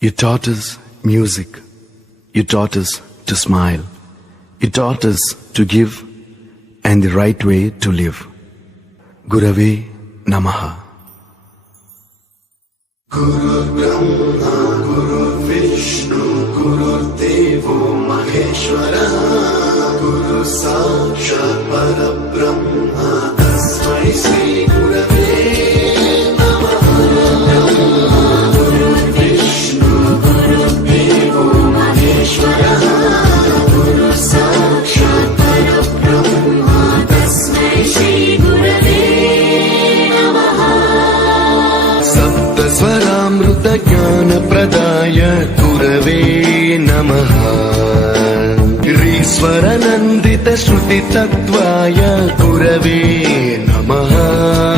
You taught us music. You taught us to smile. You taught us to give and the right way to live. Gurave Namaha. Guru Brahma, Guru Vishnu, Guru Devo Maheshwara, Guru Sakshat Parabrahma, Tasmai Shri Gurave Namaha. Guru Vishnu, Guru Devo Maheshwara, Guru Sakshat Parabrahma, Tasmai Shri Gurave Namaha. Saptasvaramruta Jnana Pradaya Gurave Namaha. Riswaranandita Shruti Tattvaya Gurave Namaha.